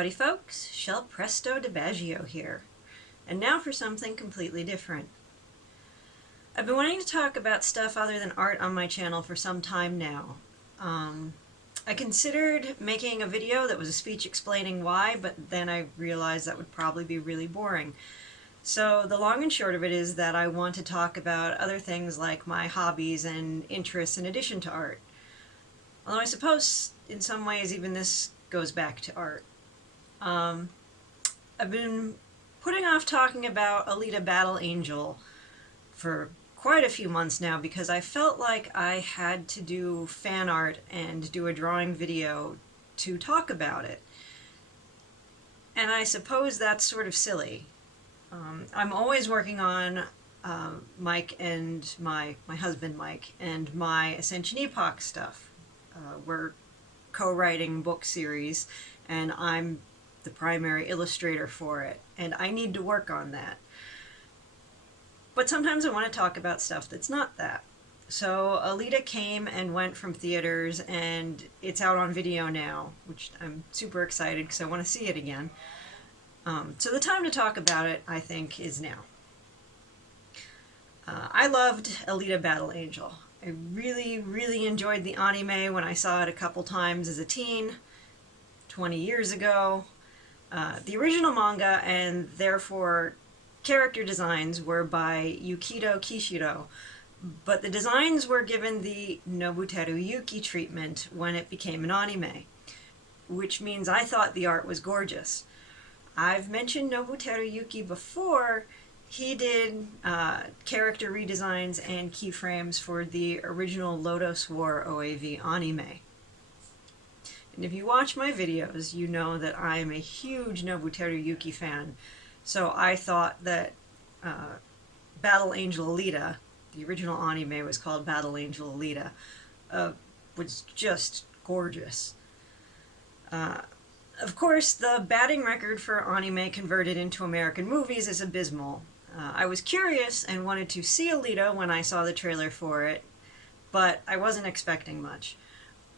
Howdy folks, Shell Presto DiBaggio here, and now for something completely different. I've been wanting to talk about stuff other than art on my channel for some time now. I considered making a video that was a speech explaining why, but then I realized that would probably be really boring. So the long and short of it is that I want to talk about other things like my hobbies and interests in addition to art. Although I suppose in some ways even this goes back to art. I've been putting off talking about Alita Battle Angel for quite a few months now because I felt like I had to do fan art and do a drawing video to talk about it. And I suppose that's sort of silly. I'm always working on Mike and my husband Mike and my Ascension Epoch stuff. We're co-writing book series and I'm the primary illustrator for it, and I need to work on that. But sometimes I want to talk about stuff that's not that. So Alita came and went from theaters, and it's out on video now, which I'm super excited because I want to see it again. So the time to talk about it, I think, is now. I loved Alita Battle Angel. I really enjoyed the anime when I saw it a couple times as a teen, 20 years ago. The original manga and therefore character designs were by Yukito Kishiro, but the designs were given the Nobuteru Yuki treatment when it became an anime, which means I thought the art was gorgeous. I've mentioned Nobuteru Yuki before. He did character redesigns and keyframes for the original Lodoss War OAV anime. And if you watch my videos, you know that I am a huge Nobuteru Yuki fan. So I thought that Battle Angel Alita, the original anime was called Battle Angel Alita, was just gorgeous. Of course, the batting record for anime converted into American movies is abysmal. I was curious and wanted to see Alita when I saw the trailer for it, but I wasn't expecting much.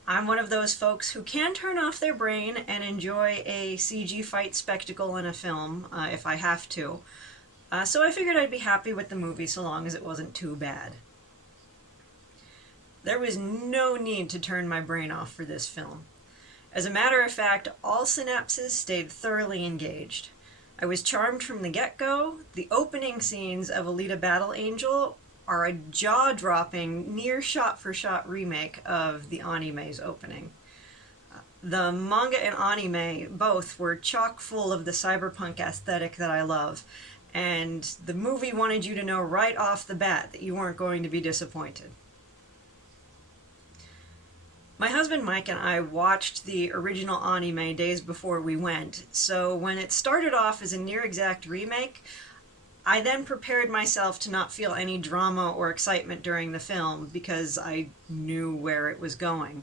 I'm one of those folks who can turn off their brain and enjoy a CG fight spectacle in a film if I have to. So I figured I'd be happy with the movie so long as it wasn't too bad. There was no need to turn my brain off for this film. As a matter of fact, all synapses stayed thoroughly engaged. I was charmed from the get-go. The opening scenes of Alita Battle Angel are a jaw-dropping, near shot-for-shot remake of the anime's opening. The manga and anime both were chock full of the cyberpunk aesthetic that I love, and the movie wanted you to know right off the bat that you weren't going to be disappointed. My husband Mike and I watched the original anime days before we went, so when it started off as a near-exact remake, I then prepared myself to not feel any drama or excitement during the film because I knew where it was going.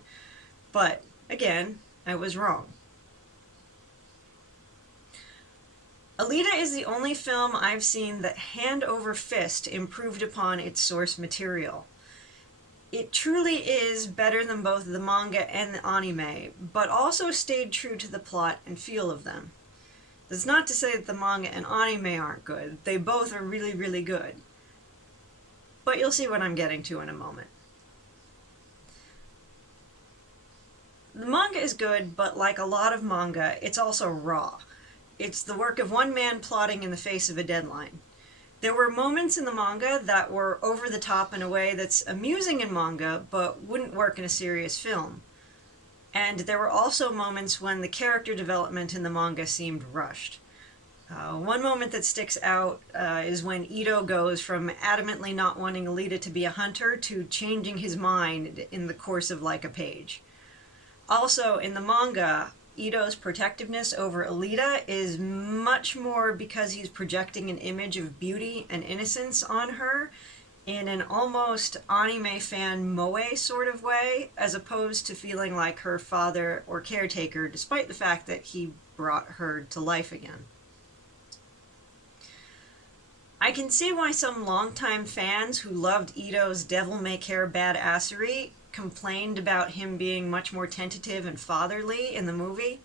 But, again, I was wrong. Alita is the only film I've seen that hand over fist improved upon its source material. It truly is better than both the manga and the anime, but also stayed true to the plot and feel of them. That's not to say that the manga and anime aren't good. They both are really good. But you'll see what I'm getting to in a moment. The manga is good, but like a lot of manga, it's also raw. It's the work of one man plotting in the face of a deadline. There were moments in the manga that were over the top in a way that's amusing in manga, but wouldn't work in a serious film. And there were also moments when the character development in the manga seemed rushed. One moment that sticks out is when Ito goes from adamantly not wanting Alita to be a hunter to changing his mind in the course of like a page. Also, in the manga, Ito's protectiveness over Alita is much more because he's projecting an image of beauty and innocence on her in an almost anime fan moe sort of way, as opposed to feeling like her father or caretaker, despite the fact that he brought her to life again. I can see why some longtime fans who loved Ito's devil-may-care badassery complained about him being much more tentative and fatherly in the movie.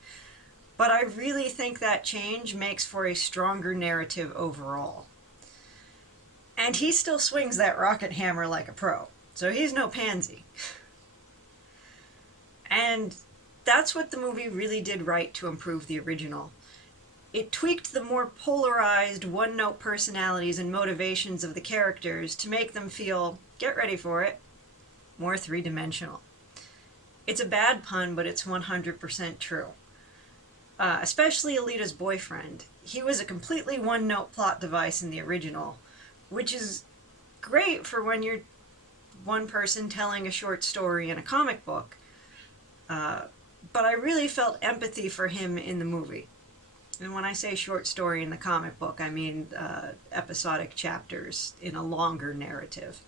but I really think that change makes for a stronger narrative overall. And he still swings that rocket hammer like a pro, so he's no pansy. And that's what the movie really did right to improve the original. It tweaked the more polarized, one-note personalities and motivations of the characters to make them feel, get ready for it, more three-dimensional. It's a bad pun, but it's 100% true. Especially Alita's boyfriend. He was a completely one-note plot device in the original, which is great for when you're one person telling a short story in a comic book. But I really felt empathy for him in the movie. And when I say short story in the comic book, I mean episodic chapters in a longer narrative.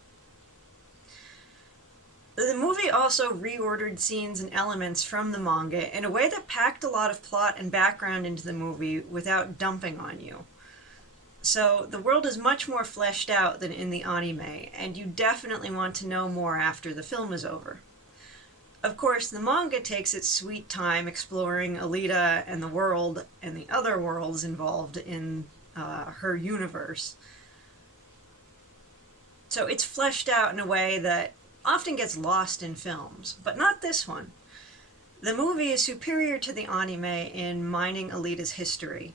The movie also reordered scenes and elements from the manga in a way that packed a lot of plot and background into the movie without dumping on you. So the world is much more fleshed out than in the anime, and you definitely want to know more after the film is over. Of course, the manga takes its sweet time exploring Alita and the world and the other worlds involved in her universe. So it's fleshed out in a way that often gets lost in films, but not this one. The movie is superior to the anime in mining Alita's history,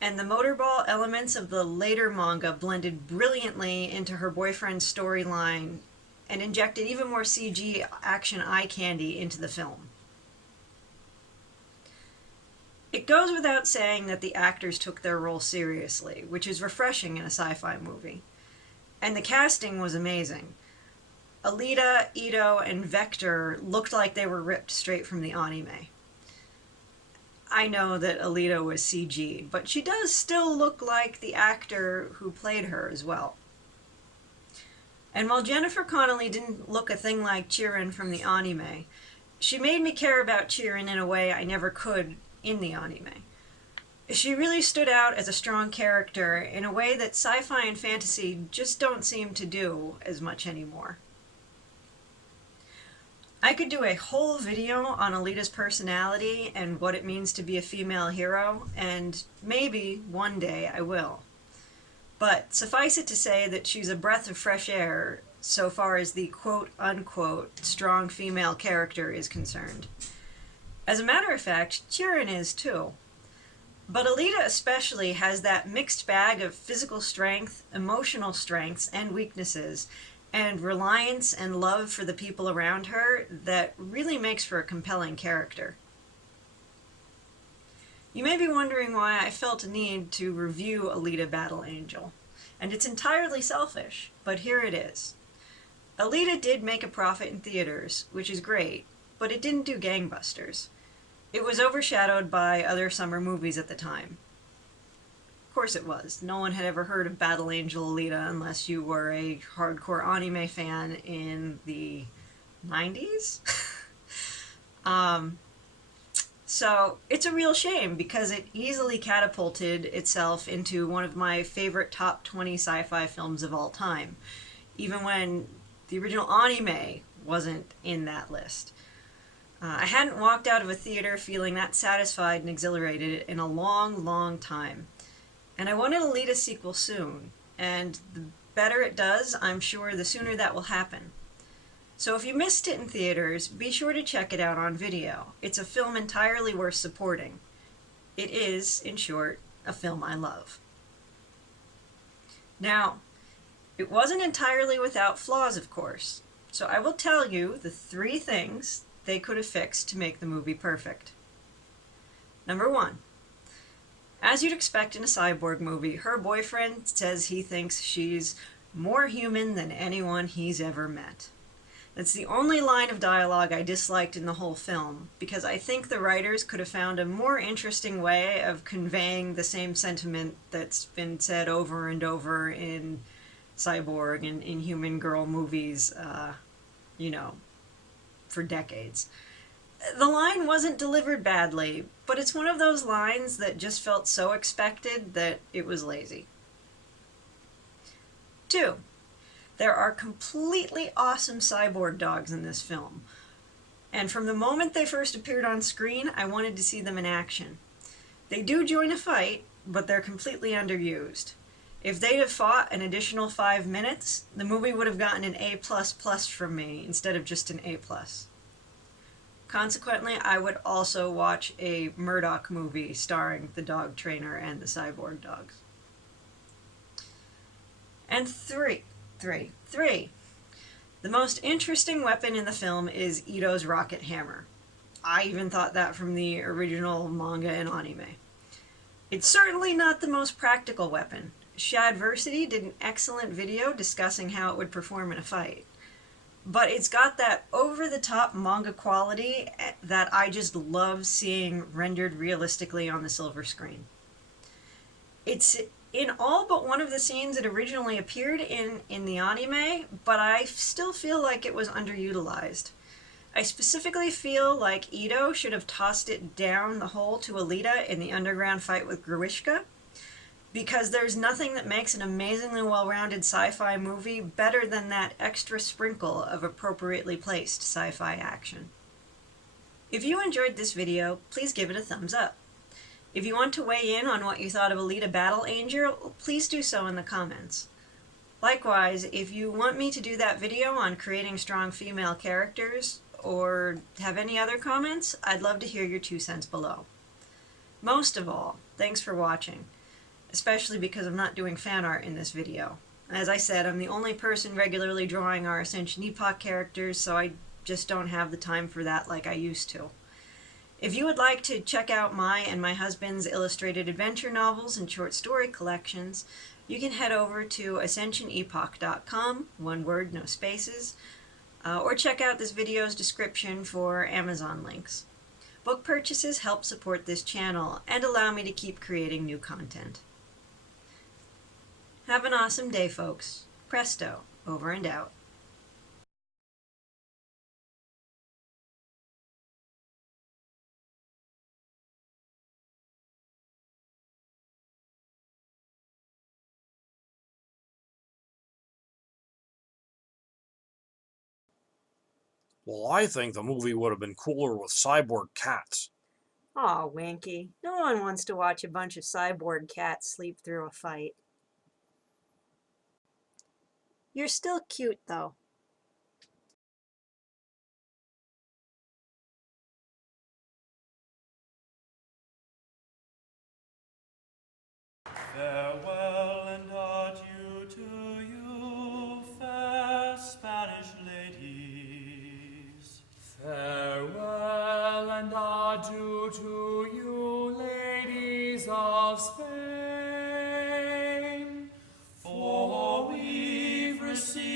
and the motorball elements of the later manga blended brilliantly into her boyfriend's storyline and injected even more CG action eye candy into the film. It goes without saying that the actors took their role seriously, which is refreshing in a sci-fi movie. And the casting was amazing. Alita, Ito, and Vector looked like they were ripped straight from the anime. I know that Alita was CG, but she does still look like the actor who played her as well. And while Jennifer Connelly didn't look a thing like Chirin from the anime, she made me care about Chirin in a way I never could in the anime. She really stood out as a strong character in a way that sci-fi and fantasy just don't seem to do as much anymore. I could do a whole video on Alita's personality and what it means to be a female hero, and maybe one day I will. But suffice it to say that she's a breath of fresh air so far as the quote-unquote strong female character is concerned. As a matter of fact, Chirin is too. But Alita especially has that mixed bag of physical strength, emotional strengths and weaknesses, and reliance and love for the people around her that really makes for a compelling character. You may be wondering why I felt a need to review Alita Battle Angel, and it's entirely selfish, but here it is. Alita did make a profit in theaters, which is great, but it didn't do gangbusters. It was overshadowed by other summer movies at the time. Of course it was. No one had ever heard of Battle Angel Alita unless you were a hardcore anime fan in the 90s. So it's a real shame because it easily catapulted itself into one of my favorite top 20 sci-fi films of all time, even when the original anime wasn't in that list. I hadn't walked out of a theater feeling that satisfied and exhilarated in a long, long time. And I wanted a Alita sequel soon, and the better it does, I'm sure the sooner that will happen. So if you missed it in theaters, be sure to check it out on video. It's a film entirely worth supporting. It is, in short, a film I love. Now, it wasn't entirely without flaws, of course, so I will tell you the 3 things they could have fixed to make the movie perfect. Number 1. As you'd expect in a cyborg movie, her boyfriend says he thinks she's more human than anyone he's ever met. That's the only line of dialogue I disliked in the whole film, because I think the writers could have found a more interesting way of conveying the same sentiment that's been said over and over in cyborg and Inhuman Girl movies, for decades. The line wasn't delivered badly, but it's one of those lines that just felt so expected that it was lazy. 2. There are completely awesome cyborg dogs in this film, and from the moment they first appeared on screen, I wanted to see them in action. They do join a fight, but they're completely underused. If they'd have fought an additional 5 minutes, the movie would have gotten an A++ from me instead of just an A+. Consequently, I would also watch a Murdoch movie starring the dog trainer and the cyborg dogs. And three. The most interesting weapon in the film is Ito's rocket hammer. I even thought that from the original manga and anime. It's certainly not the most practical weapon. Shadiversity did an excellent video discussing how it would perform in a fight. But it's got that over-the-top manga quality that I just love seeing rendered realistically on the silver screen. It's in all but one of the scenes it originally appeared in the anime, but I still feel like it was underutilized. I specifically feel like Ito should have tossed it down the hole to Alita in the underground fight with Gruishka, because there's nothing that makes an amazingly well-rounded sci-fi movie better than that extra sprinkle of appropriately placed sci-fi action. If you enjoyed this video, please give it a thumbs up. If you want to weigh in on what you thought of Alita Battle Angel, please do so in the comments. Likewise, if you want me to do that video on creating strong female characters, or have any other comments, I'd love to hear your 2 cents below. Most of all, thanks for watching, especially because I'm not doing fan art in this video. As I said, I'm the only person regularly drawing our Ascension Epoch characters, so I just don't have the time for that like I used to. If you would like to check out my and my husband's illustrated adventure novels and short story collections, you can head over to ascensionepoch.com, one word, no spaces, or check out this video's description for Amazon links. Book purchases help support this channel and allow me to keep creating new content. Have an awesome day, folks. Presto, over and out. Well, I think the movie would have been cooler with cyborg cats. Aw, Winky. No one wants to watch a bunch of cyborg cats sleep through a fight. You're still cute, though. Farewell and adieu to you, fair Spanish ladies. Farewell and adieu to you, ladies of Spain. For we've received